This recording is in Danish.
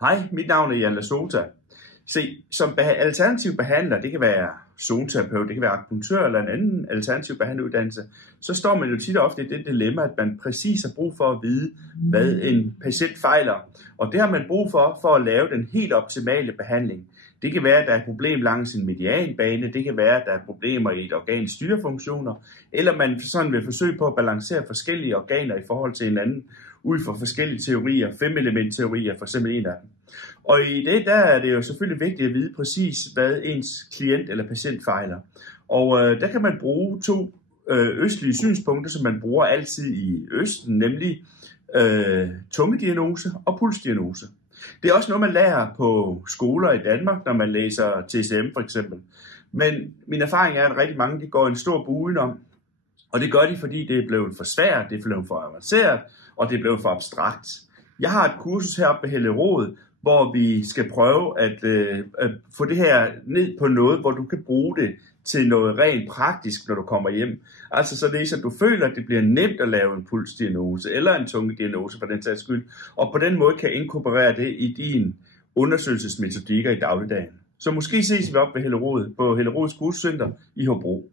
Hej, mit navn er Jan Lasota. Se, som alternativ behandler, det kan være zoneterapeut, det kan være akupunktør eller en anden alternativ behandleruddannelse, så står man jo tit og ofte i det dilemma, at man præcis har brug for at vide, hvad en patient fejler. Og det har man brug for at lave den helt optimale behandling. Det kan være, at der er et problem langs en medianbane, det kan være, at der er problemer i et organs styrefunktioner, eller man sådan vil forsøge på at balancere forskellige organer i forhold til hinanden, ud fra forskellige teorier, 5-element-teorier for eksempel en af dem. Og i det, der er det jo selvfølgelig vigtigt at vide præcis, hvad ens klient eller patient fejler. Og der kan man bruge to østlige synspunkter, som man bruger altid i Østen, nemlig tungediagnose og pulsdiagnose. Det er også noget, man lærer på skoler i Danmark, når man læser TCM for eksempel. Men min erfaring er, at rigtig mange de går en stor bue udenom. Og det gør de, fordi det er blevet for svært, det er blevet for avanceret, og det er blevet for abstrakt. Jeg har et kursus heroppe ved Hellerod, hvor vi skal prøve at få det her ned på noget, hvor du kan bruge det til noget rent praktisk, når du kommer hjem. Altså så det er, at du føler, at det bliver nemt at lave en pulsdiagnose eller en tungediagnose for den sags skyld, og på den måde kan inkorporere det i dine undersøgelsesmetodikker i dagligdagen. Så måske ses vi op ved Hellerod på Hellerods Kursuscenter i Hobro.